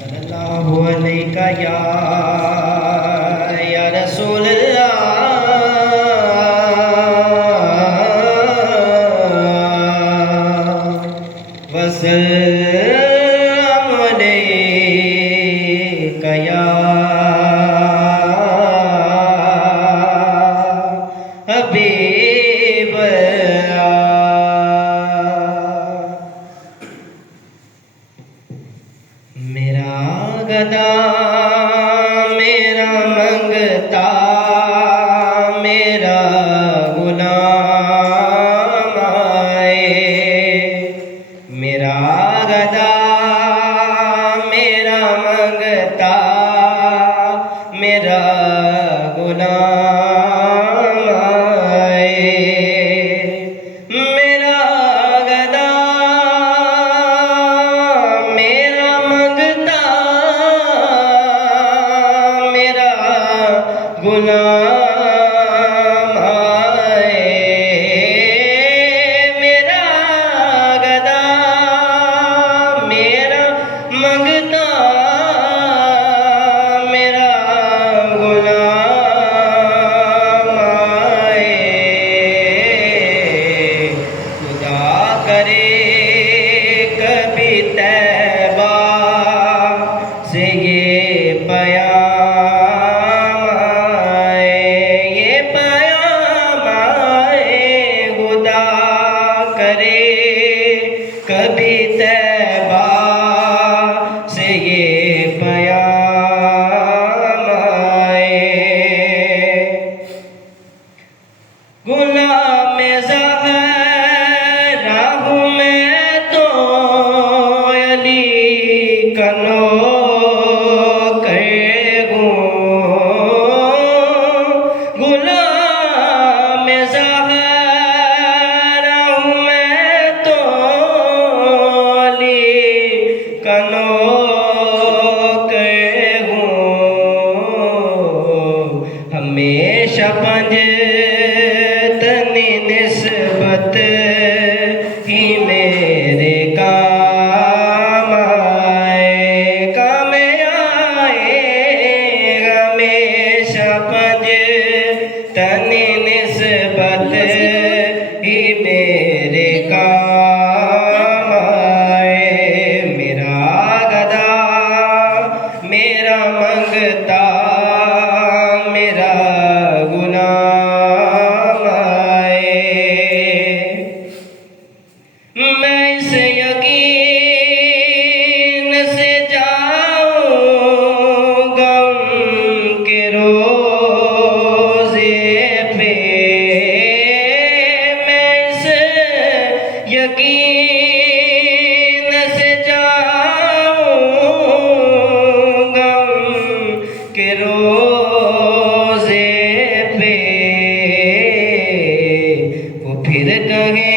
صلی اللہ علیہ یا رسول اللہ وسلم علیہ یا حبیب میرا گدا میرا منگتا میرا غلام آئے میرا گدا میرا منگتا میرا غلام آئے میرا گدا میرا منگتا میرا غلام آئے میرا گدا میرا منگتا میرا غلام آئے خدا کرے کبھی طیبہ سے یہ پیام آئے یہ پیام آئے خدا کرے کبھی طیبہ سے یہ پیام آئے غلام زہرا ہوں میں تو علی کا نوکر ہوں غلام زہرا ہوں میں تو علی کا نوکر ہوں ہمیشہ پنجتنی نسبت ہی میرے کام آئے ہمیشہ پنجتنی نسبت ہی میرے کام آئے میرا گدا میرا منگتا میرا غلام آئے میں اس یقین سے جاؤں غم کے روزے پہ میں اس یقین سے جاؤں غم کے روزے پہ وہ پھر کہیں